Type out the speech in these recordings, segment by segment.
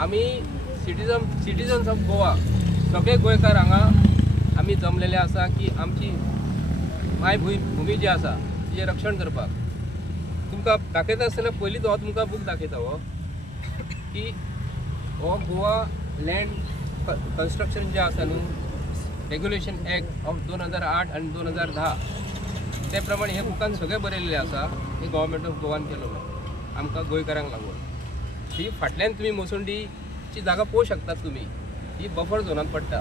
आम्ही citizens of Goa सगळे गोंयकार हांगा आम्ही जमलेले आसा की आमची मायभूमी जी आसा तिचे रक्षण करपाक। तुमकां दाखयता आसतना पयलींच हो तुमकां बूक दाखयता हो की हो गोवा लँड कन्स्ट्रक्शन जे आसा न्हू रेग्युलेशन एक्ट ऑफ 2008 आनी 2010 ते प्रमाणे हे बुकान सगळें बरयल्लें आसा। हे गव्हर्मेंट ऑफ गोवान केलेलो आमकां गोंयकारांक लागून। ही फाटल्यान तुम्ही मोसुंडीची जागा पळोवंक शकतात तुम्ही, ही बफर झोनात पडटा।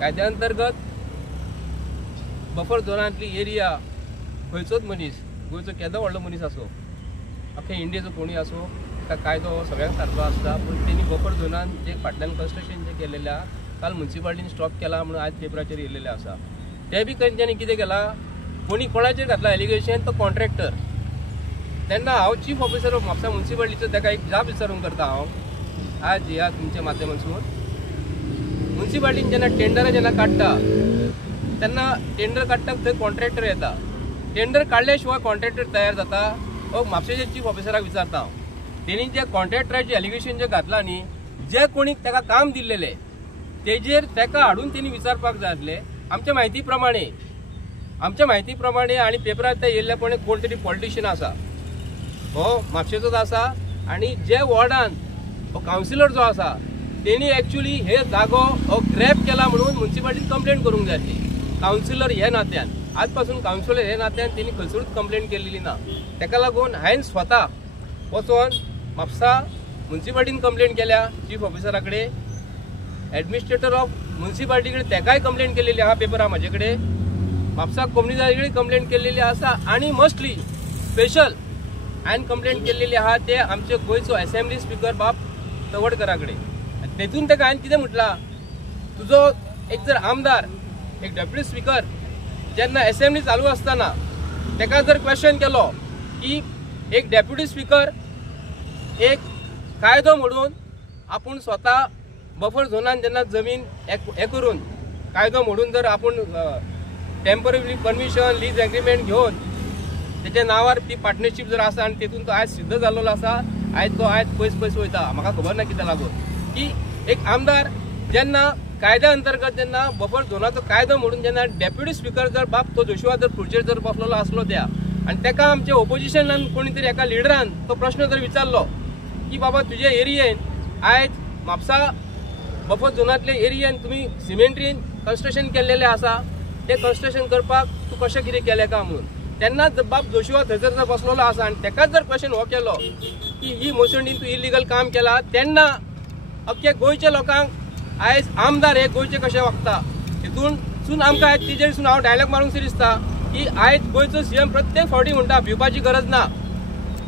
कायद्या अंतर्गत बफर झोनांतली एरिया खंयचोच मनीस गोंयचो केदो व्हडलो मनीस आसो अख्ख्या इंडियेचो कोणी आसो ताका कायदो सगळ्यांक सारको आसता। पूण तेणी बफर झोनान जे फाटल्यान कन्स्ट्रक्शन जे केलेलें आसा काल म्युन्सिपालिटीन स्टॉप केला म्हणून आज पेपराचेर येयलेलें आसा। ते बी तेंच्यांनी कितें केलां, कोणी कोणाचेर घातला एलिगेशन तो कॉन्ट्रॅक्टर। तेन्ना हांव चीफ ऑफिसर ऑफ म्हापसा म्युन्सिपालिटीचो ताका एक जाप विचारूंक करता हांव आज ह्या तुमच्या माध्यमांतसून। म्युन्सिपालिटीन जेन्ना टेंडर जेन्ना काडटा तेन्ना टेंडर काडटाक थंय कॉन्ट्रॅक्टर येता। टेंडर काडल्या शिवाय कॉन्ट्रॅक्टर तयार जाता हो म्हापशेच्या चीफ ऑफिसराक विचारता हांव। तेणी जे कॉन्ट्रॅक्टराचे एलिगेशन जे घातला न्ही, जे कोणी ताका काम दिल्लेले तेजेर ताका हाडून तेणी विचारपाक जाय आसलें। आमच्या म्हायती प्रमाणे आनी पेपरार ते येयल्लेपणे कोण तरी पॉलिटिशियन आसा हो म्हापशेचोच आसा। आनी जे वॉर्डान हो कावन्सिलर जो आसा तेणी एक्चुअली हे जागो हो ग्रॅब केला म्हणून म्युन्सिपालिटीन कंप्लेंट करूंक जाय आसली। कावन्सिलर हे नात्यान आज पासून कावन्सिलर हे नात्यान तेणी खंयसरूच कंप्लेंट केलेली ना। ताका लागून हांवें स्वता वचोन म्हापसा म्युन्सिपालिटीन कंप्लेंट केल्या चीफ ऑफिसरा कडेन, एडमिनिस्ट्रेटर ऑफ म्युन्सिपालिटी कडेन ताकाय कंप्लेंट केलेली आहा पेपरा म्हाजे कडेन, म्हापसा कम्युनिटी कडेन कंप्लेंट केलेली आसा आनी मोस्टली स्पेशल हांवें कंप्लेंट केलेली आहा ते आमचे गोंयचो असेंब्ली स्पीकर बाब तवडकरा कडेन। तेतून ताका हांवें कितें म्हटलां, तुजो एक जर आमदार एक डेप्युटी स्पीकर जेन्ना असेंब्ली चालू आसतना ताका जर क्वेश्चन केलो की एक डेप्युटी स्पीकर एक कायदो म्हणून आपूण स्वता बफर झोनान जेन्ना जमीन हे करून कायदो म्हणून जर आपूण टेम्पररी परमिशन लीज एग्रीमेंट घेवन तेच्या नांवार ती पार्टनरशीप जर आसा आनी तेतून तो आयज सिद्ध जाल्लो आसा, आयज पयस वयता। म्हाका खबर ना कित्याक लागून की एक आमदार जेन्ना कायद्या अंतर्गत जेन्ना बफर झोनाचो कायदो म्हणून जेन्ना डेप्युटी स्पीकर जर बाब तो जोशुआ जर खुर्चेर जर बसलेलो आसलो त्या आनी ताका आमचे ओपोजिशनान कोणी तरी एका लिडरान तो प्रश्न जर विचारलो की बाबा तुजे एरियेन आयज म्हापसा बफर झोनांतले एरियेन तुमी सिमेंट्रीन कन्स्ट्रक्शन केल्लेले आसा, ते कन्स्ट्रक्शन करपाक तूं कशें कितें केलें काय म्हणून तेन्ना बाब जोशुआ थंयसर जर बसलेलो आसा आनी ताकाच जर क्वेश्चन हो केलो की ही मोसुंडीन तूं इलिगल काम केला, तेन्ना अख्ख्या गोंयच्या लोकांक आयज आमदार हे गोंयचे कशें वागता तितून आमकां आयज तेजेरसून हांव डायलॉग मारूंक दिसता की आयज गोंयचो सीएम प्रत्येक फावटी म्हणटा भिवपाची गरज ना।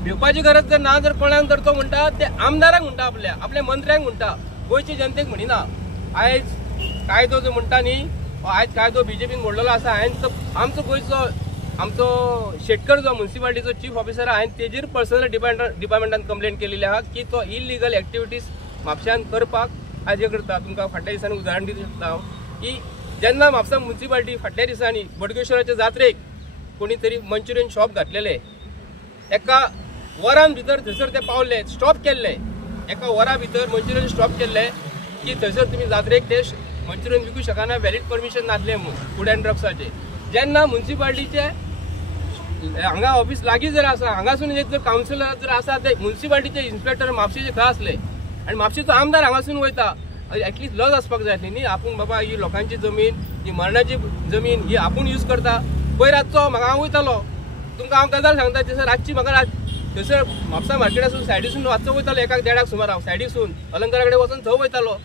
भिवपाची गरज जर ना जर कोणाक जर तो म्हणटा ते आमदाराक म्हणटा, आपल्या मंत्र्यांक म्हणटा, गोंयच्या जनतेक म्हणिना। आयज कायदो जो म्हणटा न्ही आयज कायदो बीजेपीन मोडलेलो आसा। हांवें आमचो गोंयचो आमचो शेटकर जो म्युन्सिपालिटीचो चीफ ऑफिसर हांवें तेजेर पर्सनल डिपार्टमेंटान कंप्लेंट केलेली आहा की तो इलिगल एक्टिविटीज म्हापशान करपाक हाजे करता। तुमकां फाटल्या दिसांनी उदाहरण दिवंक शकता हांव की जेन्ना म्हापसा म्युन्सिपालिटी फाटल्या दिसांनी बोडगेश्वराच्या जात्रेक कोणी तरी मंचुरियन शॉप घातलेले, एका वरान भितर थंयसर ते पावले, स्टॉप केल्ले, एका वरा भितर मंचुरियन स्टॉप केल्ले की थंयसर तुमी जात्रेक ते मंचुरियन विकूंक शकना, वॅलीड परमिशन नासलें म्हणून फूड एंड ड्रग्साचे। जेन्ना म्युन्सिपालिटीचे हांगा ऑफिस लागीं जर आसा, हांगासून एक जर कावन्सिलर जर आसा ते म्युन्सिपालिटीचे इन्स्पेक्टर म्हापशेचे खंय आसले आनी म्हापशेचो आमदार हांगासून वयता, एटलीस्ट लज आसपाक जाय न्ही आपूण बाबा ही लोकांची जमीन, ही मरणाची जमीन ही आपूण यूज करता। पयर रातचो म्हाका हांव वयतालो, तुमकां हांव गजाल सांगता थंयसर रातची म्हाका थंयसर म्हापसा मार्केटासून सायडीसून वाचो वयतालो, 1-1:30 सुमार हांव सायडीसून अलंकारा कडेन वचून थंय वयतालो।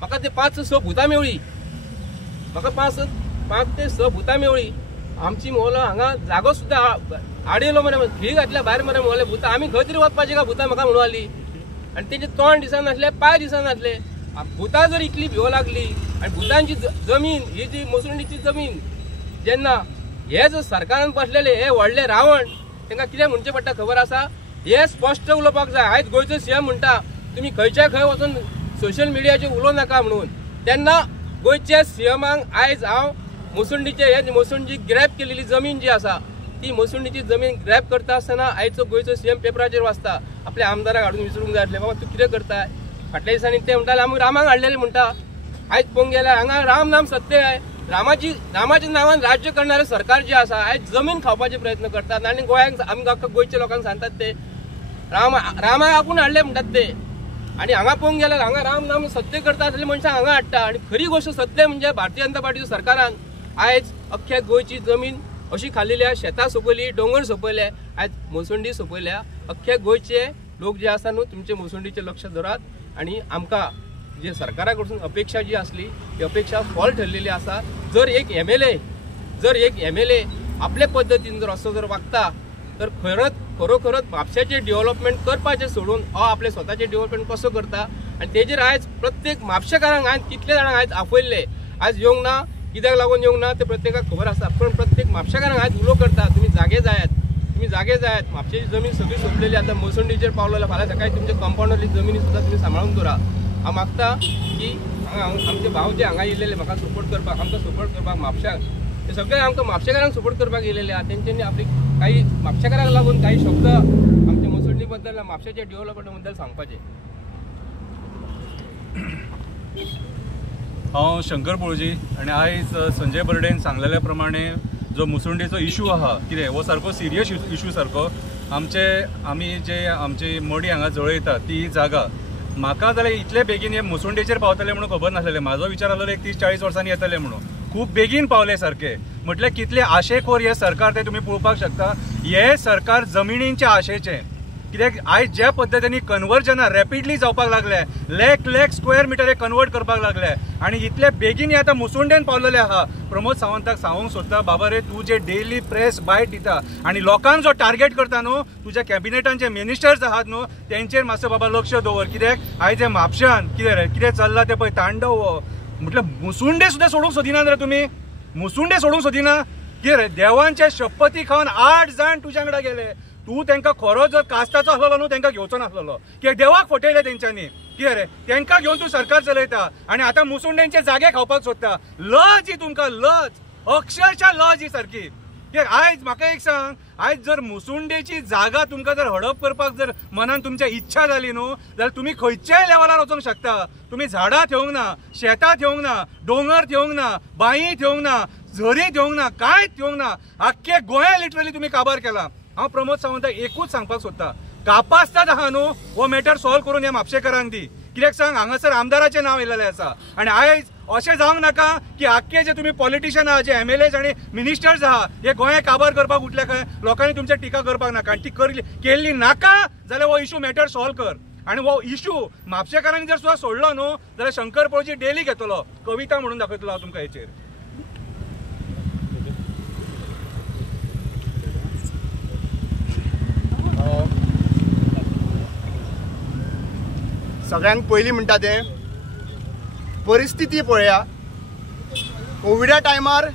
म्हाका ते 5-6 भुतां मेवळी, म्हाका 5 ते 6 भुतां मेवळी। आमची मोहलो हांगा जागो सुद्दां आडयलो मरे, खिळी घातल्या भायर मरे मोहले भुतां, आमी खंय तरी वचपाचें काय भुतां म्हाका म्हणून आली आनी तेंचे तोंड दिसनासलें, पांय दिसनासले। भुतां जर इतली भिव लागली आनी भुतांची जमीन ही जी मोसुंडीची जमीन जेन्ना हे जर सरकारान बसलेले हे व्हडले रावण तांकां कितें म्हणचें पडटा खबर आसा, हे स्पश्ट उलोवपाक जाय। आयज गोंयचो सीएम म्हणटा तुमी खंयच्या खंय वचून सोशल मिडियाचेर उलोवं नाका म्हणून, तेन्ना गोंयच्या सीएमाक आयज हांव मोसुंडीची ग्रॅब केलेली जमीन जी आसा ती मोसुंडीची जमीन ग्रॅब करता आसतना आयचो गोंयचो सीएम पेपराचेर वाचता, आपल्या आमदाराक हाडून विचारूंक जाय आसलें बाबा तूं कितें करता, फाटल्या दिसांनी ते म्हणटाले आमी रामाक हाडलेले म्हणटा. आयज पळोवंक गेल्यार हांगा राम नाम सत्य आहे. रामाच्या नांवान राज्य करणारे सरकार जे आसा आयज जमीन खावपाचे प्रयत्न करतात आनी गोंयांक आमकां गोंयच्या लोकांक सांगतात ते रामाक आपूण हाडले म्हणटात ते. आणि हांगा पळोवंक गेल्यार हांगा राम नाम सत्य करता आसले मनशांक हांगा हाडटा. आणि खरी गोष्ट सत्य म्हणजे भारतीय जनता पार्टीच्या सरकारान आयज अख्ख्या गोंयची जमीन अशी खाल्लेल्या, शेतां सोंपयली, डोंगर सोंपयले, आयज मोसंडी सोंपयल्या. अख्ख्या गोंयचे लोक जे आसा न्हू तुमचे मोसंडीचे लक्ष धरात आणि आमकां जे सरकारा कडसून अपेक्षा जी असली ती अपेक्षा फॉल ठरलेली आसा. जर एक एमएलए आपल्या पद्धतीन जर असो जर वागता तर खरोखरच म्हापश्याचे डेव्हलपमेंट करपाचे सोडून आपले स्वतःचे डेव्हलपमेंट कसो करता. आणि तेजेर आयज प्रत्येक म्हापशेकारांक हांवें कितले जाणांक आयज आपयल्ले, आयज येवंक ना, कित्याक लागून येवंक ना ते प्रत्येकाक खबर आसा. पण प्रत्येक म्हापशेकारांक आयज उलो करता तुम्ही जागे जायात. म्हापशेची जमीन सगळी सोंपलेली आता मोसंडीचेर पावलेला. फाल्यां सकाळी तुमच्या कंपाऊंडावरली जमिनी सुद्धा तुम्ही सांबाळून दवरा. हांव मागता की आमचे भाव जे हांगा येयलेले म्हाका सपोर्ट करपाक, आमकां सपोर्ट करपाक म्हापश्याक, ते सगळे आमकां म्हापशेकारांक सपोर्ट करपाक येयलेले आहा. तेंच्यांनी आपली काही म्हापशेकारांक लागून काही शब्द आमच्या मोसंडी बद्दल, म्हापश्याच्या डेव्हलपमेंटा बद्दल सांगपाचे. हांव शंकर पळोवजी आणि आयज संजय बर्डेन सांगलेल्या प्रमाणे जो मुसुंडेचो इशू आहा कितें हो सारको सिरियस इशू सारको. आमची मडी हांगा जळयता ती जागा म्हाका जाल्यार इतले बेगीन हे मुसुंडेचेर पावतले म्हणून खबर नासलेले. म्हाजो विचार आसलो एक 30-40 वर्सांनी येतले म्हणून. खूब बेगीन पावले सारखे. म्हटल्यार कितले आशेखोर हे सरकार ते तुमी पळोवपाक शकता. हे सरकार जमिनींच्या आशेचें. कित्याक आयज ज्या पद्दतीन कन्वर्जनां रॅपिडली जावपाक लागले, लेख स्क्वेअर मिटर हे कन्वर्ट करपाक लागले आणि इतले बेगीन हे आतां मुसुंडेन पावलेले आहा. प्रमोद सावंताक सांगूंक सोदता, बाबा रे तूं जे डेली प्रेस बायट दिता आणि लोकांक जो टार्गेट करता न्हू, तुज्या कॅबिनेटान जे मिनिस्टर्स आहात न्हू तेंचेर मातसो बाबा लक्ष दवर. कित्याक आयज हे म्हापश्यान कितें चल्ला ते पळय तांडव हो. म्हटल्यार मुसुंडे सुद्दां सोडूंक सोदिना रे तुमी. मुसुंडे सोडूंक सोदिना. कितें रे देवांचे शपथी खावन 8 जाण तुज्या वांगडा गेले. तू तांकां खरो जर कास्ताचो आसलो न्हू तांकां घेवचो नासलो. कित्याक देवाक फटयले तेंच्यांनी. कितें रे तांकां घेवन तूं सरकार चलयता आनी आतां मुसुंडेंचे जागे खावपाक सोदता. लज ही तुमकां लज, अक्षरशः लज ही सारकी. कित्याक आयज म्हाका एक सांग, आयज जर मुसुंडेची जागा तुमकां जर हडप करपाक जर मनान तुमच्या इच्छा जाली न्हू जाल्यार तुमी खंयच्याय लेवलार वचूंक शकता. तुमी झाडां थेवंक ना, शेतां थेवंक ना, डोंगर थेवंक ना, बांयी थेवंक ना, झरी थेवंक ना, कांयच थेवंक ना. आख्खे गोंया लिटरली तुमी काबार केला. हांव प्रमोद सावंताक एकूच सांगपाक सोदता, कापास्ताद आहा न्हू हो मॅटर सॉल्व करून ह्या म्हापशेकारांक दी. कित्याक सांग हांगासर आमदाराचें नांव येयलेलें आसा आनी आयज अशें जावंक नाका की आख्खे जे तुमी पॉलिटिशियन आहा, जे MLAs आनी मिनिस्टर्स आहा हे गोंया काबार करपाक उठले खंय. लोकांनी तुमची टिका करपाक नाका आनी ती केल्ली नाका जाल्यार हो इशू मॅटर सॉल्व कर. आनी हो इशू म्हापशेकारांनी जर सुद्दां सोडलो न्हू जाल्यार शंकर पळोवजी डेली घेतलो. कविता म्हणून दाखयतलो हांव तुमकां हेचेर. सगळ्यांत पयलीं म्हणटा ते परिस्थिती पळया. कोविडा टायमार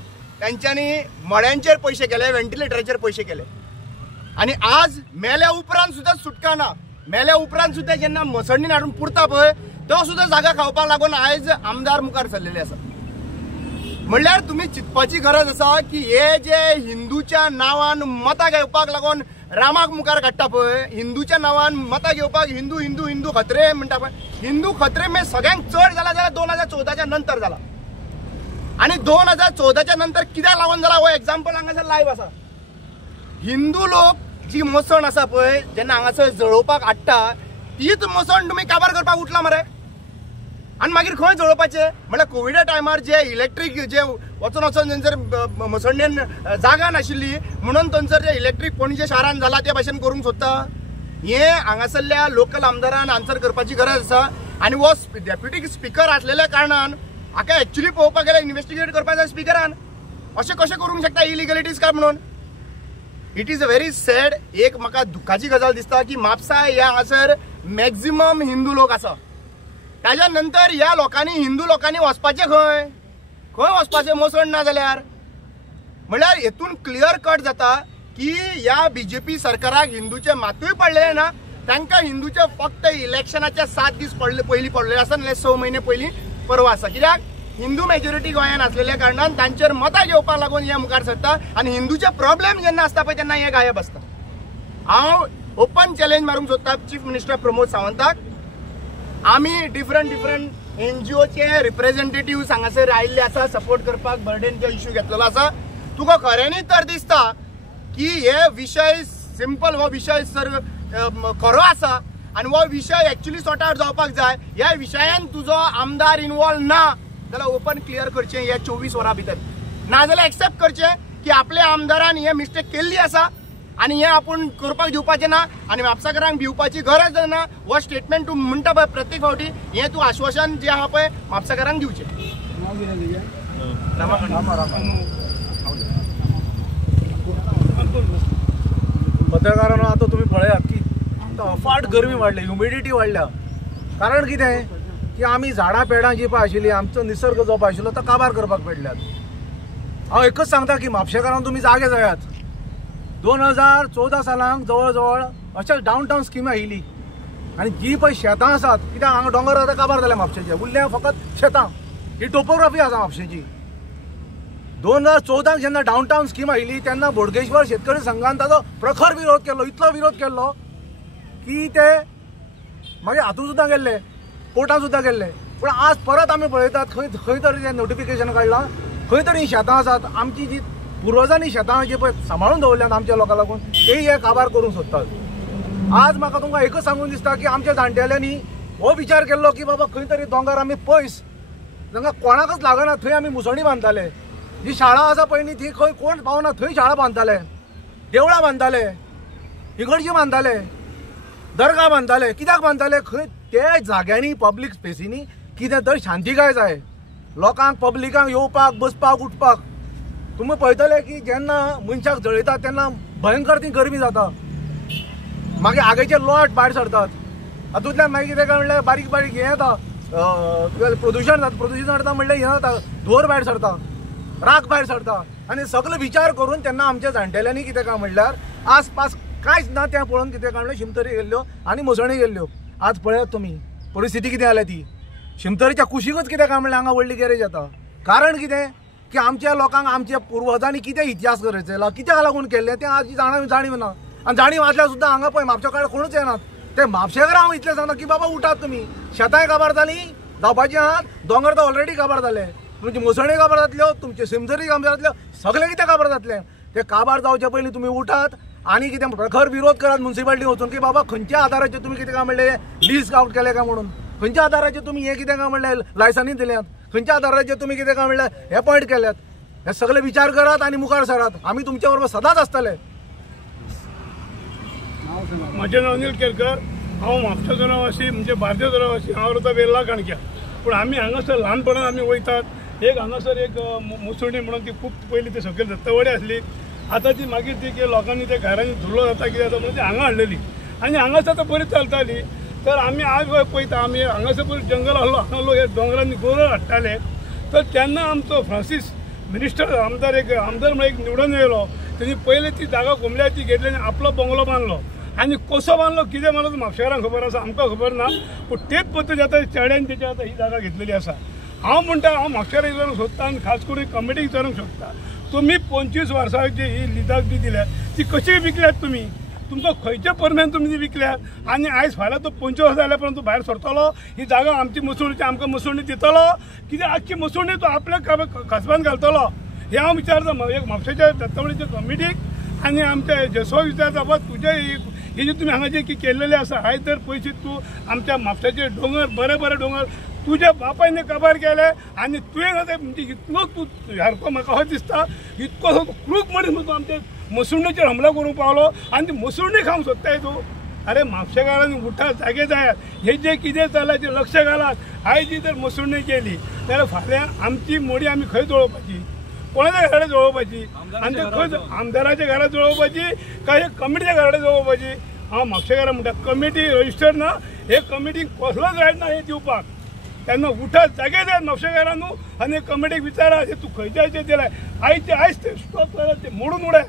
तांच्यांनी मड्यांचेर पयशे केले, व्हेंटिलेटराचेर पयशे केले आनी आज मेल्या उपरांत सुद्दां सुटका ना. मेल्या उपरांत सुद्दां जेन्ना मसंडीन हाडून पुरता पळय तो सुद्दां जागा खावपाक लागून आयज आमदार मुखार सरलेले आसा. म्हणल्यार तुमी चिंतपाची गरज आसा की हे जे हिंदूच्या नांवान मतां घेवपाक लागून रामाक मुखार काडटा पळय, हिंदूच्या नांवान मतां घेवपाक हिंदू हिंदू हिंदू खत्रे म्हणटा पळय, हिंदू खत्रे मे सगळ्यांक चड जाला जाल्यार 2014च्या नंतर जाला. आनी 2014च्या नंतर कित्याक लागून जाला हो एक्झाम्पल हांगासर लायव्ह आसा. हिंदू लोक जी मसण आसा पळय जेन्ना हांगासर जळोवपाक हाडटा तीच मसण तुमी काबार करपाक उठला मरे. आनी मागीर खंय जळोवपाचें म्हळ्यार कोविडा टायमार जे इलेक्ट्रीक जे वचून वचून थंयसर मसंडेन जागा नाशिल्ली म्हणून थंयसर जे इलेक्ट्रीक पणजे शारान जाला ते भाशेन करूंक सोदता. हे हांगासरल्या लोकल आमदारान आन्सर करपाची गरज आसा. आनी हो डेप्युटी स्पिकर आसलेल्या कारणान हाका एक्चुली पळोवपाक गेल्यार इन्व्हेस्टिगेट करपाक जाय स्पिकरान. अशें कशें करूंक शकता इलिगलिटीज काय म्हणून. It is a very sad. एक म्हाका दुखाची गजाल दिसता की म्हापसा ह्या हांगासर मॅक्झिमम हिंदू लोक आसा. ताज्या नंतर ह्या लोकांनी हिंदू लोकांनी वचपाचें खंय वचपाचें मसण ना जाल्यार. म्हळ्यार हेतून क्लियर कट जाता की ह्या BJP सरकाराक हिंदूचे मातूय पडलेले ना. तांकां हिंदूचे फक्त इलेक्शनाच्या 7 दीस पयलीं पडलेले आसा नाल्यार 6 म्हयने पयलीं परवा आसा. कित्याक हिंदू मेजॉरिटी गोंयांत आसलेल्या कारणान तांचेर मतां घेवपाक लागून हे मुखार सरता आनी हिंदूचे प्रॉब्लेम जेन्ना आसता पळय तेन्ना हे गायब आसता. हांव ओपन चॅलेंज मारूंक सोदता चीफ मिनिस्टर प्रमोद सावंताक. आम्ही डिफरंट NGOचे रिप्रेझेंटेटिव्ह हांगासर आयिल्ले आसा सपोर्ट करपाक बर्डेनचो इश्यू घेतलेलो आसा. तुका खऱ्यांनी तर दिसता की हे विषय सिंपल हो विषय सर खरो आसा आणि हो विषय एक्चुअली सॉर्ट आउट जावपाक जाय. ह्या विशयान तुजो आमदार इन्वॉल्व ना जाल्यार ओपन क्लियर करचें हे 24 वरां भितर. ना जाल्यार एक्सेप्ट करचें की आपल्या आमदारान हे मिस्टेक केल्ली आसा आणि हे आपूण करपाक दिवपाचें ना आणि म्हापसाकारांक भिवपाची गरज ना. हो स्टेटमेंट तूं म्हणटा पळय प्रत्येक फावटी हे तूं आश्वासन जे आहा पळय म्हापसाकारांक दिवचें. पत्रकारांनो आता तुम्ही पळयात की अफाट गरमी वाढली, ह्युमिडिटी वाढल्या. कारण कितें की आमी झाडां पेडां जी पळय आशिल्ली आमचो निसर्ग जो पळय आशिल्लो तो काबार करपाक पेडल्यात. हांव एकच सांगता की म्हापशेकारांक तुमी जागे जायात. 2014 सालांक जवळ जवळ अशें डावन टावन स्कीम आयिल्ली आनी जी पळय शेतां आसात कित्याक हांगा दोंगर आतां काबार जाल्या म्हापशेचे, उरले फकत शेतां. ही टोपोग्राफी आसा म्हापशेची. 2014 जेन्ना डावन टावन स्कीम आयिल्ली तेन्ना बोडगेश्वर शेतकरी संघान ताजो प्रखर विरोध केल्लो. इतलो विरोध केल्लो की ते मागीर हातूंत सुद्दां गेल्ले, कोर्टांत सुद्दां गेल्ले. पूण आज परत आमी पळयतात खंय तरी तें नोटिफिकेशन काडलां. खंय तरी शेतां आसात आमची जी पुर्वजांनी शेतां जी पळय सांबाळून दवरल्यात आमच्या लोकां लागून तेय हे काबार करूंक सोदतात. आज म्हाका तुमकां एकच सांगून दिसता की आमच्या जाणटेल्यांनी हो विचार केल्लो की बाबा खंय तरी दोंगर आमी पयस जांकां कोणाकच लागना थंय आमी मुसोणी बांदताले. जी शाळा आसा पळय न्ही ती खंय कोण पावना थंय शाळा बांदताले, देवळां बांदताले, इगर्जी बांदताले, दर्गा बांदताले. कित्याक बांदताले? खंय त्या जाग्यांनी पब्लीक स्पेसीनी कितें तर शांतीकाय जाय, लोकांक पब्लिकांक येवपाक बसपाक उठपाक. तुमी पळयतले की जेन्ना मनशाक जळयता तेन्ना भयंकर ती गरमी जाता, मागीर आगेचे लॉट भायर सरतात. हातूंतल्यान मागीर कितें काय म्हणल्यार बारीक बारीक हें येता, प्रदूशण जाता. प्रदूशण जाता म्हणल्यार हें जाता, धुंवर भायर सरता, राग भायर सरता. आनी सगळे विचार करून तेन्ना आमच्या जाणटेल्यांनी कितें काय म्हणल्यार आसपास कांयच ना तें पळोवन कितें काय म्हणल्यार शिमतरी गेल्ल्यो आनी मुसोणी गेल्ल्यो. आज पळयात तुमी परिस्थिती कितें जाल्या ती. शिमतरीच्या कुशीकच कितें काय म्हणल्यार हांगा व्हडली गॅरेज येता. कारण कितें की आमच्या लोकांक आमच्या पुर्वजांनी कितें इतिहास रचयला, कित्याक लागून केल्लें तें आज जाणीव ना. आनी जाणीव आसल्यार सुद्दां हांगा पळय म्हापशा कडेन कोणूच येनात. ते म्हापशेकार हांव इतलें सांगता की बाबा उठात तुमी. शेतांय काबार जालीं जावपाची आहात, दोंगर तर ऑलरेडी काबार जाले, तुमची मुसोणी काबार जातल्यो, तुमचे सिमतरी काबार जातल्यो, सगळें कितें काबार जातलें. ते काबार जावचे पयलीं तुमी उठात आनी कितें प्रखर विरोध करात म्युन्सिपालिटी वचून की बाबा खंयच्या आधाराचेर तुमी कितें काय म्हणलें लीज आउट केलें काय म्हणून, खंयच्या आधाराचेर तुमी हें कितें काय म्हणलें लायसनी दिल्यात, खंयच्या आधाराचेर तुमी कितें काय म्हणलें अपॉयंट केल्यात. हे सगळे विचार करात आनी मुखार सरात. आमी तुमच्या बरोबर सदांच आसतले. म्हजें नांव अनिल केरकर. हांव म्हापशेचो रहिवासी म्हणजे बार्देजो रहिवासी. हांव रावता वेर्ला काणक्या. पूण आमी हांगासर ल्हानपणान आमी वयतात. एक हांगासर एक मुसोणी म्हणून ती खूब पयलीं ती सकयल दत्तवाडी आसली. आतां ती मागीर ती लोकांनी त्या घरांनी धुल्लो जाता कितें जाता म्हणून ती हांगा हाडलेली आनी हांगासर आतां बरी चलताली. तर आमी आज पळयता आमी हांगासर पयलीं जंगल आसलो, हांगा लोक हे दोंगरांनी गोरवां हाडटाले. तर तेन्ना आमचो फ्रांसीस मिनिस्टर आमदार म्हणून एक निवडून येयलो. तेणी पयलीं ती जागा कोंबल्या ती घेतली आनी आपलो बंगलो बांदलो. आनी कसो बांदलो कितें बांदलो म्हापशेकारांक खबर आसा, आमकां खबर ना. पूण तेच पद्दती आतां चेड्यान तेच्या आतां ही जागा घेतलेली आसा. हांव म्हणटा हांव म्हापशेकारांक विचारूंक सोदता आनी खास करून कमिटीक विचारूंक सोदता, तुमी 25 वर्सां जी ही लिजाक बी दिल्यात ती कशी विकल्यात तुमी? तुमकां खंयच्या परम्यान तुमी ती विकल्यात? आनी आयज फाल्यां तो 25 वर्सां जाल्या पर्यंत भायर सरतलो, ही जागा आमची मुसोणीची आमकां मुसोणी दितलो, कित्याक आख्खी मुसोणी तो आपल्या कसबान घालतलो? हे हांव विचारता एक म्हापशेच्या दत्तवाडीच्या कमिटीक आनी आमच्या जेसो विचारता बाबा तुजे ही जी तुमी हांगा जे केल्लेले आसा आयज तर पयशे तूं आमच्या म्हापशेचे दोंगर बरे दोंगर तुझ्या बापायने काबार केले आनी तुवें म्हणजे इतलो तूं सारको म्हाका हो दिसता इतको क्रूक मनीस म्हणून आमच्या मुसोणीचेर हमलो करूंक पावलो आनी ती मुसोणी खावंक सोदताय तूं. अरे म्हापशेकारांनी उठात जागे जायात. हे जे कितें चल्लां तें लक्ष घालात. आयज जी तर मुसोणी केली जाल्यार फाल्यां आमची मोडी आमी खंय जळोवपाची? कोणाच्या घराडे जळोवपाची? आनी ते खंय आमदाराच्या घरात जळोवपाची काय कमिटीच्या घराडे जळोवपाची? हांव म्हापशेकारांक म्हणटा कमिटी रजिस्टर ना, हे कमिटीक कसलोच रायट ना हे दिवपाक. तेन्ना उठात जागे जायात म्हापशेकारांनू आनी कमिटीक विचारा तूं खंयच्या हाचेर दिलाय आयज ते स्टॉप करात, ते मोडून उडय.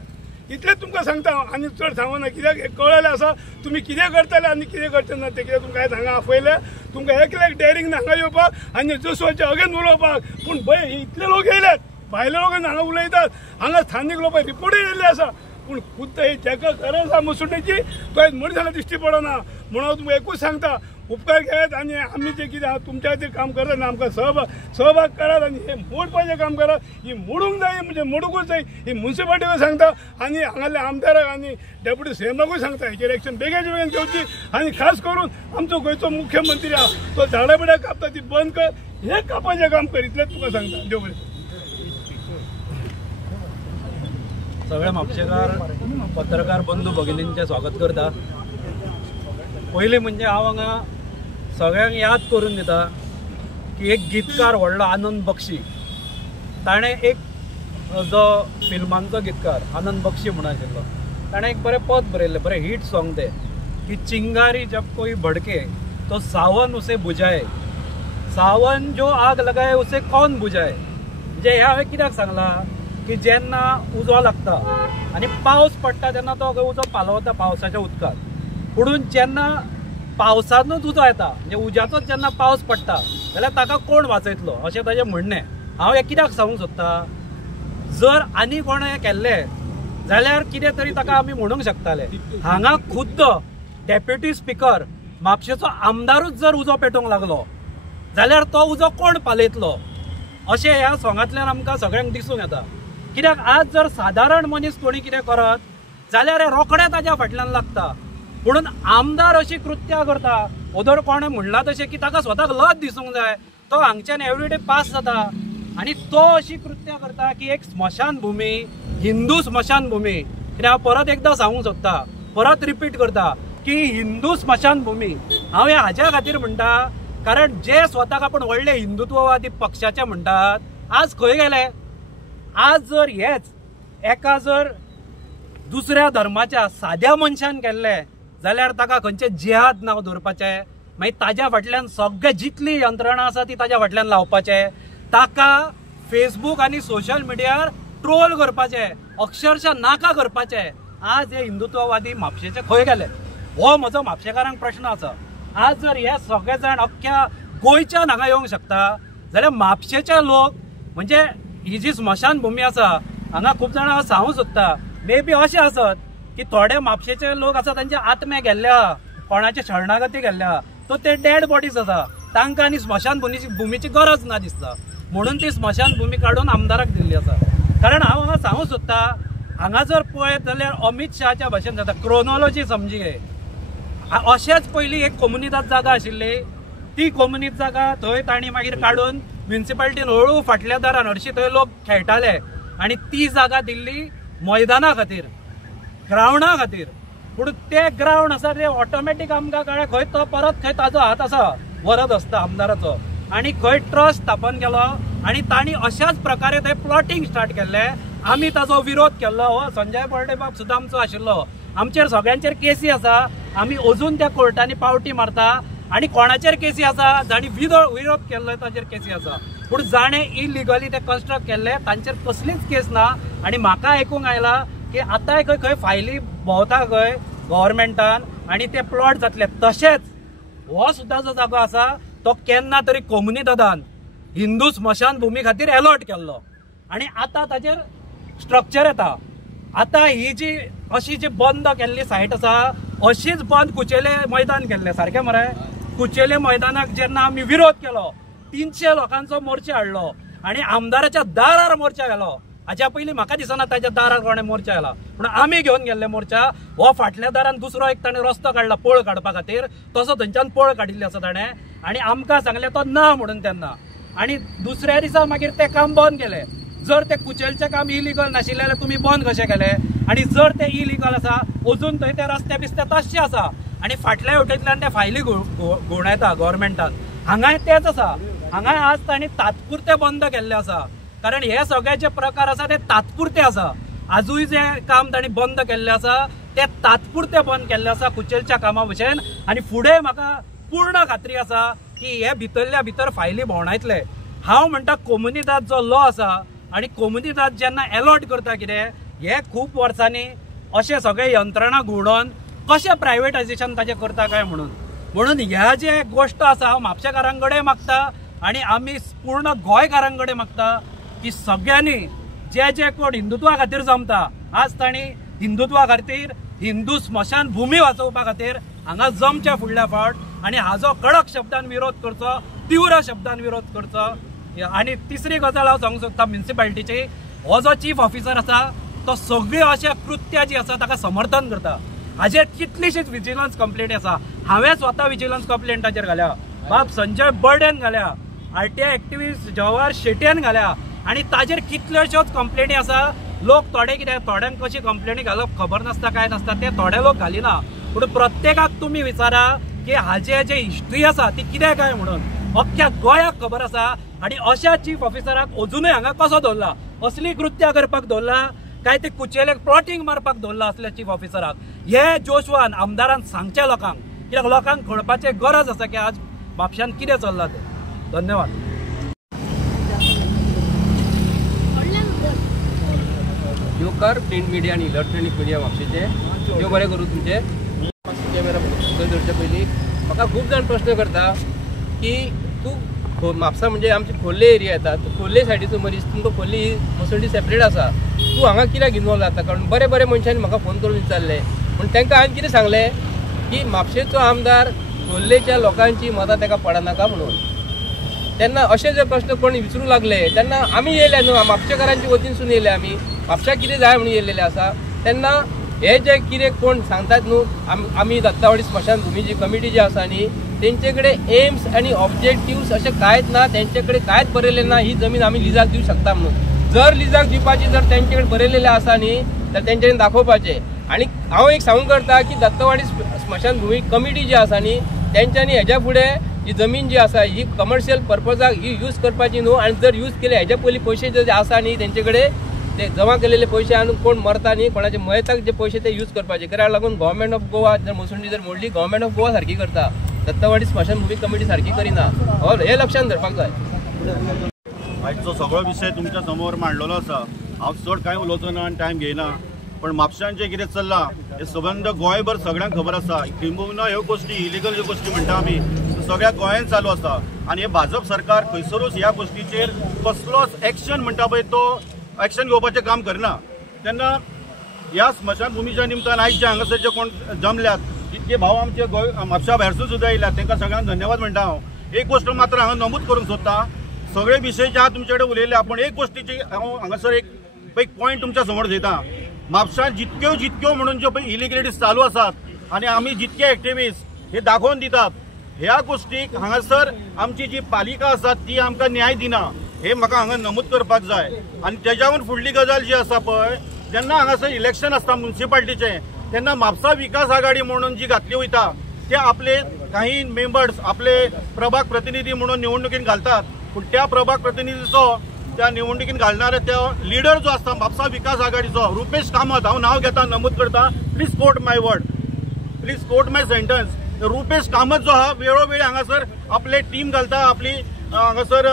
इतलें तुमकां सांगता आनी चड सांगना. कित्याक हे कळलेलें आसा तुमी कितें करतले आनी कितें करचें ना तें कितें तुमकां आयज हांगा आपयलें. तुमकां एकल्याक डेअरिंग ना हांगा येवपाक आनी जसोचे अगेन उलोवपाक. पूण भय इतले लोक येयल्यात, भायले लोक हांगा उलयतात. हांगा स्थानीक लोक रिपोर्टूय येयल्ले आसा. पूण खुद्द ही जाका गरज आसा मुसोणीची तो आयज मनशाला दिश्टी पडना. म्हणून तुमकां एकूच सांगता उपकार घेयात आनी आमी जे कितें आहा तुमच्या खातीर काम करता न्ही आमकां सहभाग करात आनी हे मोडपाचें काम करात. ही मोडूंक जाय म्हणजे मोडूंकूच जाय. ही म्युन्सिपाल्टीक सांगता आनी हांगाल्या आमदाराक आनी डेप्युटी सीएमाकूय सांगता हेचेर एक्शन बेगीन बेगीन घेवची. आनी खास करून आमचो गोंयचो मुख्यमंत्री आहा तो झाडां बिडां कापता ती बंद कर. हे कापाचें काम कर इतलेंच तुका सांगता. देव बरें. सगळे म्हापशेकार पत्रकार बंधू भगिनींचे स्वागत करता. पयलीं म्हणजे हांव हांगा सगळ्यांक याद करून दिता की एक गीतकार व्हडलो आनंद बक्षी ताणें एक जो फिल्मांचो गीतकार आनंद बक्षी म्हणून आशिल्लो ताणें एक बरें पद बरयल्लें बरें हिट सॉंग तें की चिंगारी जब कोई भड़के तो सावन उसे बुझाए सावन जो आग लगाए उसे कौन बुझाए. म्हणजे हे हांवें कित्याक सांगलां की जेन्ना उजो लागता आनी पावस पडटा तेन्ना तो उजो पालवता पावसाच्या उदकांत. पुणून जेन्ना पावसानूच उजो येता म्हणजे उज्याचोच जेन्ना पावस पडटा जाल्यार ताका कोण वाचयतलो अशें ताचें म्हणणें. हांव हें कित्याक सांगूंक सोदतां जर आनी कोणें हें केल्लें जाल्यार कितें तरी ताका आमी म्हणूंक शकताले. हांगा खुद्द डेप्युटी स्पीकर म्हापशेचो आमदारूच जर उजो पेटोवंक लागलो जाल्यार तो उजो कोण पालयतलो अशें ह्या सॉंगांतल्यान आमकां सगळ्यांक दिसूंक येता. कित्याक आज जर सादारण मनीस कोणी कितें करत जाल्यार हें रोखडें ताच्या फाटल्यान लागता. म्हणून आमदार अशी कृत्यां करता ओदर कोणें म्हणलां तशें की ताका स्वताक लज दिसूंक जाय तो हांगच्यान एवरीडे पास जाता आनी तो अशी कृत्यां करता की एक स्मशान भुमी हिंदू स्मशान भुमी. कित्याक हांव परत एकदां सांगूंक सोदता परत रिपीट करता की हिंदू स्मशान भुमी हांव हें हाज्या खातीर म्हणटा कारण जे स्वताक आपूण व्हडले हिंदुत्ववादी पक्षाचे म्हणटात आज खंय गेले. आज जर हेच एका जर दुसऱ्या धर्माच्या साद्या मनशान केल्ले जाल्यार ताका खंयचे जिहाद नांव दवरपाचें मागीर ताज्या फाटल्यान सगळे जितली यंत्रणा आसा ती ताज्या फाटल्यान लावपाचें ताका फेसबूक आनी सोशल मिडियार ट्रोल करपाचें अक्षरशः नाका करपाचें. आज हे हिंदुत्ववादी म्हापशेचे खंय गेले हो म्हजो म्हापशेकारांक प्रश्न आसा. आज जर हे सगळे जाण अख्ख्या गोंयच्यान हांगा येवंक शकता जाल्यार म्हापशेचे लोक म्हणजे ही जी स्मशान भुमी आसा हांगा खूब जाणां सांगूंक सोदता मे बी अशें आसत की थोडे म्हापशेचे लोक आसा तांचे आत्मे गेल्ले आहा कोणाचे शरणागती गेल्ले आहा तो ते डेड बॉडीज आसा तांकां आनी स्मशान भुमीची गरज ना दिसता म्हणून ती स्मशान भुमी काडून आमदाराक दिल्ली आसा. कारण हांव हांगा सांगूंक सोदता हांगा जर पळयत जाल्यार अमित शहाच्या भाशेन जाता क्रोनॉलॉजी समजी घे. अशेंच पयलीं एक कोमुनिदाद जागा आशिल्ली ती कोमुनिद जागा थंय तांणी मागीर काडून म्युन्सिपाल्टीन हळू फाटल्या दारान हरशीं थंय लोक खेळटाले आनी ती जागा दिल्ली मैदाना खातीर ग्रावंडा खातीर. पूण ते ग्रावंड आसा ते ऑटोमॅटीक आमकां कळ्ळें खंय तो परत खंय ताजो हात आसा वरद आसता आमदाराचो आनी खंय ट्रस्ट स्थापन केलो आनी तांणी अशाच प्रकारे थंय प्लॉटिंग स्टार्ट केल्लें. आमी ताजो विरोध केल्लो हो संजय बर्डे बाब सुद्दां आमचो आशिल्लो आमचेर सगळ्यांचेर केसी आसा आमी अजून त्या कोर्टांनी पावटी मारता आनी कोणाचेर केसी आसा जाणी विरोध केल्लो ताचेर केसी आसा. पूण जाणें इलिगली ते कन्स्ट्रक्ट केल्ले तांचेर कसलीच केस ना. आनी म्हाका आयकूंक आयला की आतांय खंय खंय फायली भोंवता खंय गव्हर्मेंटान आनी ते प्लॉट जातले. तशेंच हो सुद्दां जो जागो आसा तो केन्ना तरी कोमुनिदादान हिंदू स्मशान भुमी खातीर अलॉट केल्लो आनी आतां ताचेर स्ट्रक्चर येता. आतां ही जी अशी जी बंद केल्ली सायट आसा अशीच बंद कुचेले मैदान केल्लें सारकें मरे. कुचेले मैदानाक जेन्ना आमी विरोध केलो 300 लोकांचो मोर्चा हाडलो आनी आमदाराच्या दारार मोर्चा गेलो. हाच्या पयलीं म्हाका दिसना ताच्या दारार कोणें मोर्चा केला पूण आमी घेवन गेल्ले मोर्चा. हो फाटल्या दारान दुसरो एक ताणें रस्तो काडला पळ काडपा खातीर तसो थंयच्यान पळ काडिल्ली आसा ताणें आनी आमकां सांगलें तो ना म्हणून तेन्ना. आनी दुसऱ्या दिसा मागीर तें काम बंद केलें. जर ते कुचेलचें काम इलिगल नाशिल्लें जाल्यार तुमी बंद कशें केलें आनी जर ते इलिगल आसा अजून थंय ते रस्ते बिस्ते तशें आसा आनी फाटल्या हेवटेंतल्यान ते फायली घुंवडायता येता गव्हर्मेंटान. हांगाय तेच आसा. हांगाय आज तांणी तात्पुरते बंद केल्ले आसा कारण हे सगळे जे प्रकार आसा ते तात्पुरते आसा. आजूय जे काम तांणी बंद केल्लें आसा ते तात्पुरते बंद केल्लें आसा कुचेलच्या कामा भशेन. आनी फुडें म्हाका पूर्ण खात्री आसा की हे भितरल्या भितर फायली भोंवडायतले. हांव म्हणटा कोमुनिदाद जो लॉ आसा आनी कोमुनिदाद जेन्ना अलॉट करता कितें हे खूब वर्सांनी अशें सगळे यंत्रणा घुंवडोवन कशें प्रायवेटायजेशन ताचें करता काय म्हणून ह्या जे गोश्ट आसा हांव म्हापशेकारां कडेन मागता आनी आमी पूर्ण गोंयकारां कडेन मागता की सगळ्यांनी जे जे कोण हिंदुत्वा खातीर जमता आज तांणी हिंदुत्वा खातीर हिंदू स्मशान भुमी वाचोवपा खातीर हांगा जमचे फुडल्या फावट आणि हाजो कडक शब्दान विरोध करचो, तीव्र शब्दान विरोध करचो. आणि तिसरी गजाल हांव सांगूंक सोदता म्युनिसिपालिटीची, हो जो चीफ ऑफिसर आसा तो सगळी अशा कृत्या जी आसा ताका समर्थन करता. हाजेर कितलीशीच विजिलन्स कंप्लेंट आसा. हांवें स्वता विजिलन्स कंप्लेंट ताचेर घाल्या, बाब संजय बर्डेन घाल्या, आरटीआय एक्टिव्हिस्ट जवाहर शेट्यान घाल्या आणि ताचेर कितल्योश्योच कंप्लेनी आसा. लोक थोडे कितें, थोड्यांक कशी कंप्लेनी घालप खबर नासता काय नासता, ते थोडे लोक घालिना. पूण प्रत्येकाक तुम्ही विचारा की हाजे जे हिस्ट्री आसा ती कितें काय म्हणून. अख्ख्या गोंयाक खबर आसा. आणि अशा चीफ ऑफिसराक अजूनय हांगा कसो दवरला, असली कृत्या करपाक दवरला काय ते कुचेलेक प्लॉटिंग मारपाक दवरला असल्या चीफ ऑफिसराक. हे जोशवान आमदारान सांगचे लोकांक, कित्याक लोकांक कळपाची गरज आसा की आज म्हापशान कितें चल्लां ते. धन्यवाद. योकार प्रिंट मिडिया आणि इलेक्ट्रॉनिक मिडिया म्हापशेचे देव बरें करूं तुमचे. कॅमेरा धरचे पयलीं म्हाका खूब जाण प्रश्न करता की तूं म्हापसा म्हणजे आमची खोर्ले एरिया येता, खोर्ले सायडीचो मनीस, तुमकां खोर्ले ही मसोंडी सेपरेट आसा, तूं हांगा कित्याक इन्वॉल्व जाता. कारण बरे बरे मनशांनी म्हाका फोन करून विचारले. पूण तांकां हांवें कितें सांगलें की म्हापशेचो आमदार खोर्लेच्या लोकांची मतां ताका पडनाका म्हणून. तेन्ना अशे जे प्रश्न कोण विचारूंक लागले तेन्ना आमी येयले न्हू, म्हापशेकारांच्या वतीनसून येयले, आमी म्हापशाक कितें जाय म्हणून येयलेले आसा. तेन्ना हे जे कितें कोण सांगतात न्हू, आमी दत्तावाडी स्मशान भुमीची कमिटी जी आसा न्ही, तेंचे कडेन एम्स आणि ऑब्जेक्टिव्स अशें कांयच ना, तेंचे कडेन कांयच बरयलें ना ही जमीन आमी लिजाक दिवंक शकता म्हणून. जर लिजाक दिवपाची जर तेंचे कडेन बरयलेलें आसा न्ही तर तेंच्यांनी दाखोवपाचें. आनी हांव एक सांगूंक करता की दत्तावाडी स्मशान भुमी कमिटी जी आसा न्ही तेंच्यांनी हेज्या फुडें ही जमीन जी आसा ही कमर्शियल पर्पजाक ही यूज करपाची न्हू. आनी जर यूज केले हेज्या पयलीं पयशे जे आसा न्ही तेंचे कडेन ते जमा केलेले पयशे आणून कोण मरता न्ही कोणाचे मयताक जे पयशे ते यूज करपाचे. कित्याक लागून गव्हर्मेंट ऑफ गोवा जर मसुंडी जर मोडली, गव्हर्मेंट ऑफ गोवा सारखी करता, दत्तावाडी स्मशान भूमी कमिटी सारखी करिना. हे लक्षात धरपाक जाय. आयचो सगळो विशय तुमच्या समोर मांडलेलो आसा. हांव चड कांय उलोवचो ना आनी टायम घेयना. पण म्हापशान जे कितें चल्लां हे सबंद गोंयभर सगळ्यांक खबर आसा. किंबहुना ह्यो गोश्टी इलिगल ज्यो गोश्टी म्हणटा आमी सगळ्या गोंयांत चालू आसा. आनी हे भाजप सरकार खंयसरूच ह्या गोश्टीचेर कसलोच एक्शन म्हणटा पळय तो एक्शन घेवपाचें काम करना. तेन्ना ह्या स्मशान भुमीच्या निमतान आयज जे हांगासर जे कोण जमल्यात, जितके भाव आमचे गोंय म्हापशा भायरसून सुद्दां येयल्यात, तांकां सगळ्यांक धन्यवाद म्हणटा हांव. एक गोश्ट मात्र हांगा नमूद करूंक सोदता. सगळे विशय जे आहा तुमचे कडेन उलयले, पूण एक गोश्टीची हांव हांगासर एक पॉयंट तुमच्या समोर देता. म्हापशान जितक्यो म्हणून ज्यो पळय इलिगलिटीज चालू आसात आनी आमी जितके एक्टिव्हिस्ट हे दाखोवन दितात, ह्या गोश्टीक हांगासर आमची जी पालिका आसा ती आमकां न्याय दिना, हे म्हाका हांगा नमूद करपाक जाय. आनी तेज्यावून फुडली गजाल जी आसा पळय, जेन्ना हांगासर इलेक्शन आसता म्युनिसिपालिटीचें तेन्ना म्हापसा विकास आघाडी म्हणून जी घातली वयता ते आपले काही मेंबर्स आपले प्रभाग प्रतिनिधी म्हणून निवडणुकीन घालतात. पूण त्या प्रभाग प्रतिनिधीचो त्या निवडणुकीन घालणारे तो लिडर जो आसता म्हापसा विकास आघाडीचो रुपेश कामत, हांव नांव घेता, नमूद करता, please quote my word, please quote my sentence. Rupesh Kamat जो आहा वेळोवेळी हांगासर आपले टीम घालता, आपली हांगासर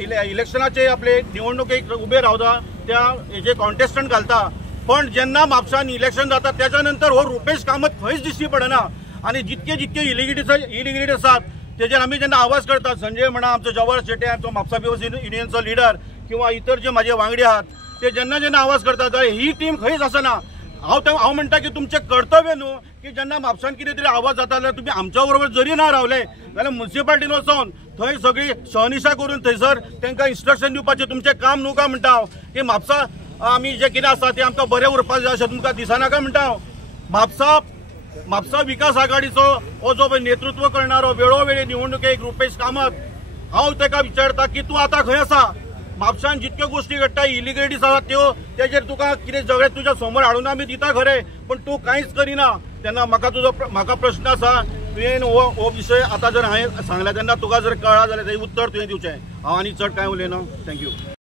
इलेक्शनाचे आपले निवडणुकेक उबे रावता, त्या हेचे कॉन्टेस्टंट घालता. पण जेन्ना म्हापशान इलेक्शन जाता त्याच्या नंतर हो रुपेश कामत खंयच दिश्टी पडना. आनी जितके इलिगिलिटी आसात तेजेर आमी जेन्ना आवाज करतात, संजय म्हणा, आमचो जवाहर शेट्टे, आमचो म्हापसा बिवस युनियनचो लिडर किंवा इतर जे म्हाजे वांगडी आहात ते जेन्ना आवाज करतात जाल्यार ही टीम खंयच आसना. हांव म्हणटा की तुमचें कर्तव्य न्हू की जेन्ना म्हापशान कितें तरी आवाज जाता जाल्यार तुमी आमच्या बरोबर जरी ना रावले जाल्यार म्युनिसिपालिटीन वचोन थंय सगळी शहनिशा करून थंयसर तांकां इन्स्ट्रक्शन दिवपाचें तुमचें काम न्हू काय म्हणटा हांव. की म्हापसा आमी जे कितें आसा तें आमकां बरें उरपाक जाय अशें तुमकां दिसना काय म्हणटा हांव. म्हापसा विकास आघाडीचो हो जो नेतृत्व करणारो वेळोवेळी निवडणुकेक रुपेश कामत, हांव ताका विचारता की तूं आतां खंय आसा. म्हापशान जितक्यो गोश्टी घडटा इलिगलिटीज आसात त्यो तेजेर तुका कितें सगळें तुज्या समोर हाडून आमी दिता खरें, पण तूं कांयच करिना. तेन्ना म्हाका प्रश्न आसा, तुवें हो विशय आतां जर हांवें सांगला तेन्ना तुका जर कळ्ळा जाल्यार तें उत्तर तुवें दिवचें. हांव आनी चड कांय उलयना. थँक्यू.